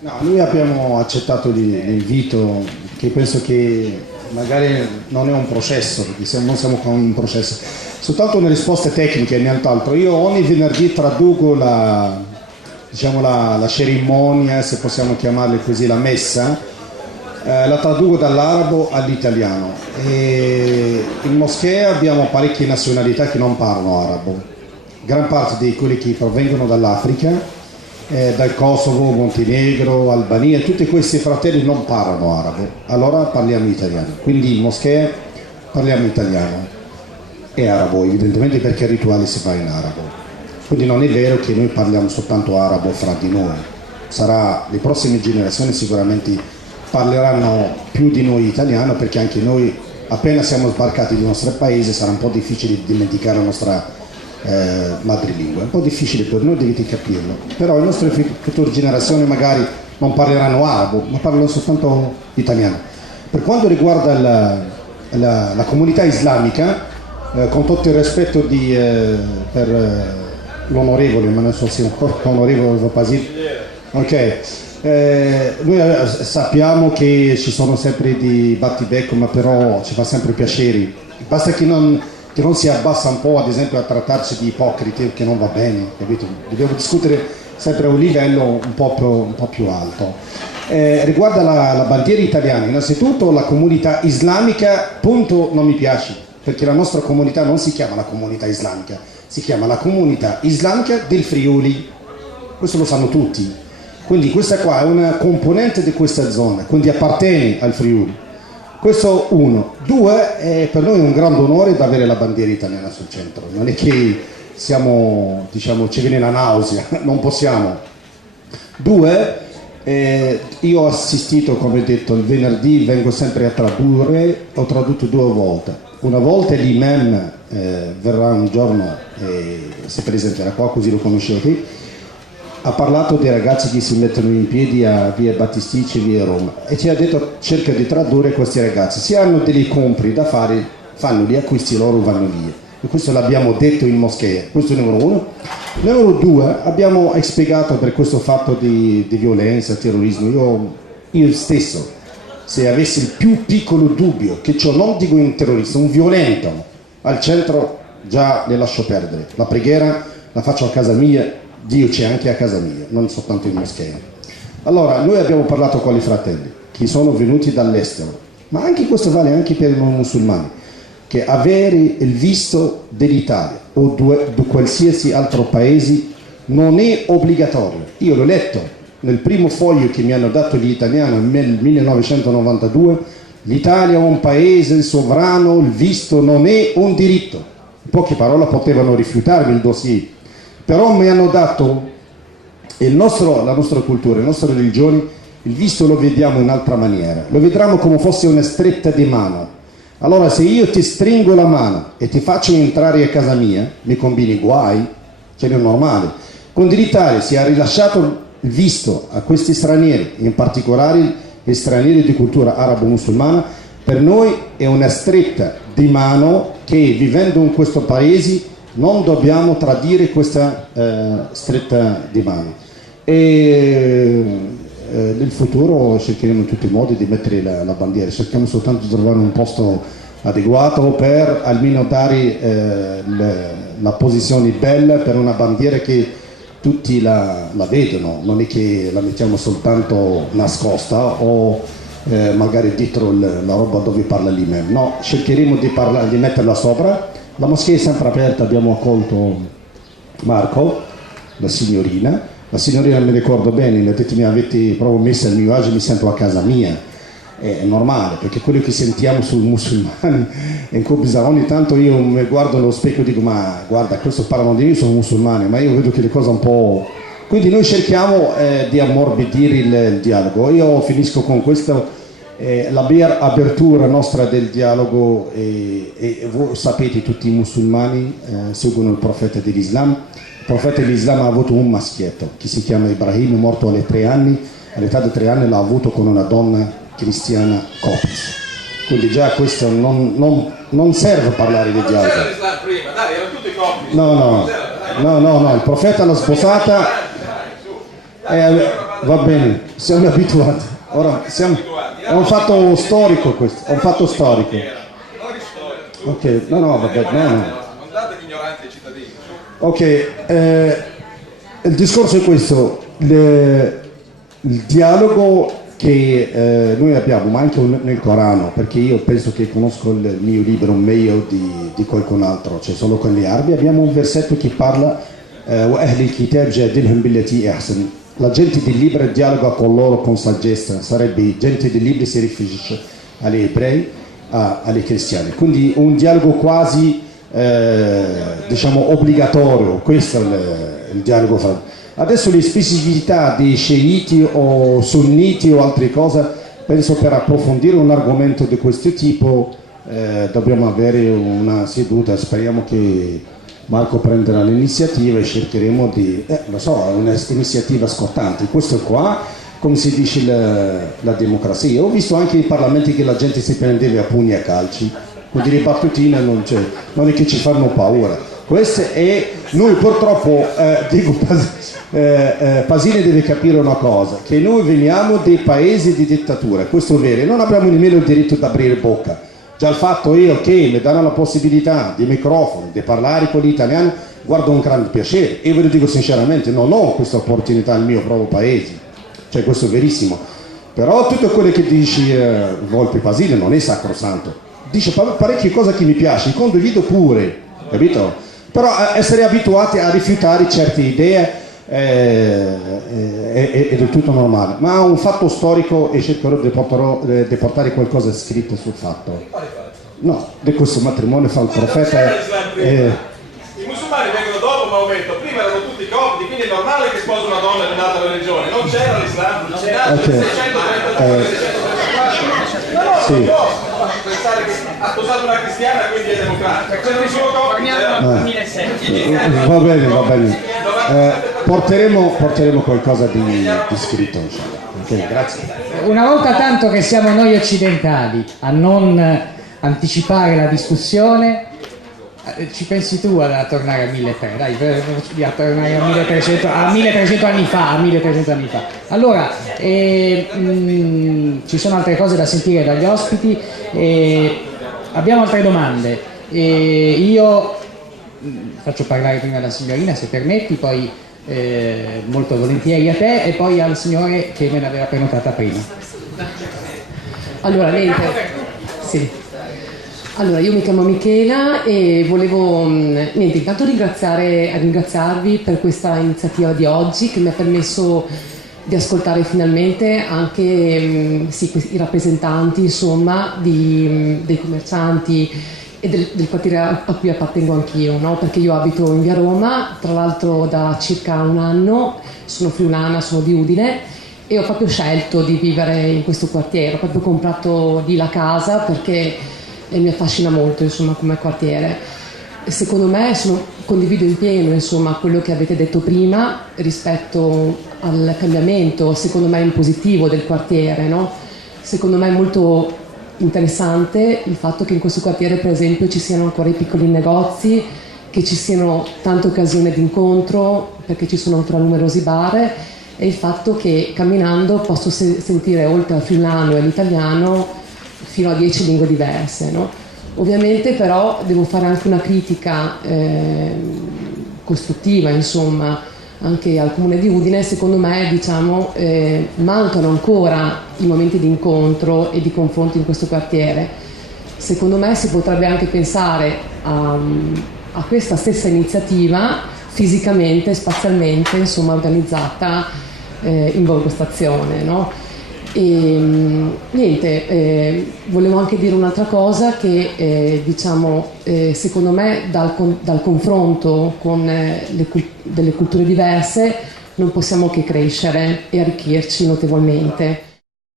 No, noi abbiamo accettato l'invito, che penso che magari non è un processo, perché non siamo con un processo, soltanto una risposta tecnica e nient'altro. Io ogni venerdì traduco diciamo la cerimonia, se possiamo chiamarla così, la messa, la traduco dall'arabo all'italiano. E in moschea abbiamo parecchie nazionalità che non parlano arabo, gran parte di quelli che provengono dall'Africa, dal Kosovo, Montenegro, Albania, tutti questi fratelli non parlano arabo, allora parliamo italiano, quindi in moschea parliamo italiano e arabo, evidentemente perché il rituale si fa in arabo, quindi non è vero che noi parliamo soltanto arabo fra di noi, le prossime generazioni sicuramente parleranno più di noi italiano, perché anche noi appena siamo sbarcati nel nostro paese sarà un po' difficile dimenticare la nostra madrelingua, è un po' difficile per noi, dovete capirlo, però le nostre future generazioni magari non parleranno arabo, ma parlano soltanto italiano. Per quanto riguarda la comunità islamica, con tutto il rispetto per l'onorevole, ma non so se ancora l'onorevole Pasil, ok, noi sappiamo che ci sono sempre di battibecco, ma però ci fa sempre piacere, basta che non si abbassa un po', ad esempio, a trattarci di ipocriti, che non va bene, capito? Dobbiamo discutere sempre a un livello un po' più alto. Riguardo la bandiera italiana, innanzitutto la comunità islamica, punto, non mi piace, perché la nostra comunità non si chiama la comunità islamica, si chiama la comunità islamica del Friuli, questo lo sanno tutti, quindi questa qua è una componente di questa zona, quindi appartiene al Friuli. Questo uno. Due, per noi è un grande onore di avere la bandiera italiana sul centro, non è che siamo, diciamo, ci viene la nausea, non possiamo. Due, io ho assistito, come detto, il venerdì vengo sempre a tradurre, ho tradotto 2 volte. Una volta l'imam verrà un giorno e si presenterà qua, così lo conoscete. Ha parlato dei ragazzi che si mettono in piedi a via Battistici, via Roma, e ci ha detto cerca di tradurre questi ragazzi, se hanno delle compri da fare fanno gli acquisti loro, vanno via, e questo l'abbiamo detto in moschea, questo è numero 1. Numero 2, abbiamo spiegato per questo fatto di violenza, terrorismo. Io stesso, se avessi il più piccolo dubbio che ciò, non dico un terrorista, un violento al centro, già le lascio perdere, la preghiera la faccio a casa mia, Dio c'è anche a casa mia, non soltanto in moschea. Allora, noi abbiamo parlato con i fratelli che sono venuti dall'estero, ma anche questo vale anche per i non musulmani, che avere il visto dell'Italia o di qualsiasi altro paese non è obbligatorio. Io l'ho letto nel primo foglio che mi hanno dato gli italiani nel 1992, l'Italia è un paese sovrano, il visto non è un diritto. In poche parole potevano rifiutarmi il dossier, però mi hanno dato la nostra cultura, le nostre religioni, il visto lo vediamo in altra maniera, lo vedremo come fosse una stretta di mano. Allora se io ti stringo la mano e ti faccio entrare a casa mia, mi combini guai, cioè è normale. Quindi l'Italia si è rilasciato il visto a questi stranieri, in particolare gli stranieri di cultura arabo-musulmana, per noi è una stretta di mano che vivendo in questo paese non dobbiamo tradire questa stretta di mano, e nel futuro cercheremo in tutti i modi di mettere la bandiera, cerchiamo soltanto di trovare un posto adeguato per almeno dare la posizione bella per una bandiera che tutti la vedono, non è che la mettiamo soltanto nascosta o magari dietro la roba dove parla l'imam, no, cercheremo di metterla sopra. La moschea è sempre aperta, abbiamo accolto Marco, la signorina mi ricordo bene, mi ha detto mi avete proprio messo il mio agio, mi sento a casa mia, è normale, perché quello che sentiamo sui musulmani è incubizzato. Ogni tanto io mi guardo allo specchio e dico ma guarda, questo parlano di me, sono musulmani, ma io vedo che le cose un po'... Quindi noi cerchiamo di ammorbidire il dialogo. Io finisco con questo. L'apertura nostra del dialogo, e voi sapete tutti i musulmani seguono il profeta dell'Islam. Il profeta dell'Islam ha avuto un maschietto che si chiama Ibrahim, è morto alle 3 anni, all'età di 3 anni l'ha avuto con una donna cristiana coptis, quindi già questo non serve parlare di dialogo. Prima, dai, erano tutti coptis. No, il profeta l'ha sposata Va bene, siamo abituati. Ora è un fatto storico questo, è un fatto storico. Ok, no, vabbè, no. Non date l'ignoranza ai cittadini. Ok, il discorso è questo, il dialogo che noi abbiamo, ma anche nel Corano, perché io penso che conosco il mio libro meglio di qualcun altro, cioè solo con le armi, abbiamo un versetto che parla وَأَهْلِ الْكِتَابِ جَادِلْهُمْ بِالَّتِي أَحْسَنُ. La gente di libro dialoga con loro con saggezza, sarebbe gente di libro si riferisce agli ebrei, agli cristiani, quindi un dialogo quasi diciamo obbligatorio, questo è il dialogo fra. Adesso le specificità dei sciiti o sunniti o altre cose, penso per approfondire un argomento di questo tipo dobbiamo avere una seduta, speriamo che Marco prenderà l'iniziativa e cercheremo di, lo so, è un'iniziativa scottante, questo qua, come si dice la democrazia. Ho visto anche in parlamenti che la gente si prendeva a pugni e a calci, con delle battutine non è che ci fanno paura. Questo è, noi purtroppo, Pasini deve capire una cosa, che noi veniamo dei paesi di dittatura, questo è vero, non abbiamo nemmeno il diritto di aprire bocca. Già il fatto io che mi danno la possibilità di microfono, di parlare con gli italiani, guardo un grande piacere. E ve lo dico sinceramente, non ho questa opportunità nel mio proprio paese, cioè questo è verissimo. Però tutto quello che dice Volpi Pasini non è sacrosanto, dice parecchie cose che mi piace, condivido pure, capito? Però essere abituati a rifiutare certe idee è del tutto normale, ma un fatto storico e cercherò di portare qualcosa scritto sul fatto. No, di questo matrimonio fa il profeta. I musulmani vengono dopo Maometto, prima erano tutti copti, quindi è normale che sposi una donna di un'altra religione, non c'era l'Islam, non c'era nel 633. Sì. Non può pensare che ha sposato una cristiana quindi è democratica. Va bene. Porteremo qualcosa di scritto, insomma. Okay, grazie. Una volta tanto che siamo noi occidentali a non anticipare la discussione, ci pensi tu a tornare a 1300, dai, a tornare a 1300 anni fa. Allora, ci sono altre cose da sentire dagli ospiti, abbiamo altre domande. Io faccio parlare prima la signorina, se permetti, poi molto volentieri a te e poi al signore che me l'aveva prenotata prima. Allora, sì. Allora, io mi chiamo Michela e volevo intanto ringraziarvi per questa iniziativa di oggi che mi ha permesso di ascoltare finalmente anche i rappresentanti, insomma, dei commercianti e del quartiere a cui appartengo anch'io, no? Perché io abito in via Roma, tra l'altro da circa un anno, sono friulana, sono di Udine e ho proprio scelto di vivere in questo quartiere, ho proprio comprato lì la casa perché mi affascina molto, insomma, come quartiere. E secondo me condivido in pieno, insomma, quello che avete detto prima rispetto al cambiamento, secondo me in positivo, del quartiere, no? Secondo me è molto interessante il fatto che in questo quartiere, per esempio, ci siano ancora i piccoli negozi, che ci siano tante occasioni di incontro, perché ci sono ancora numerosi bar, e il fatto che camminando posso sentire, oltre al friulano e all'italiano, fino a 10 lingue diverse, no? Ovviamente però devo fare anche una critica costruttiva, insomma, anche al comune di Udine. Secondo me, diciamo, mancano ancora i momenti di incontro e di confronto in questo quartiere. Secondo me si potrebbe anche pensare a questa stessa iniziativa fisicamente, spazialmente, insomma, organizzata in Borgo Stazione, no? E niente, volevo anche dire un'altra cosa che diciamo, secondo me dal confronto con delle culture diverse non possiamo che crescere e arricchirci notevolmente.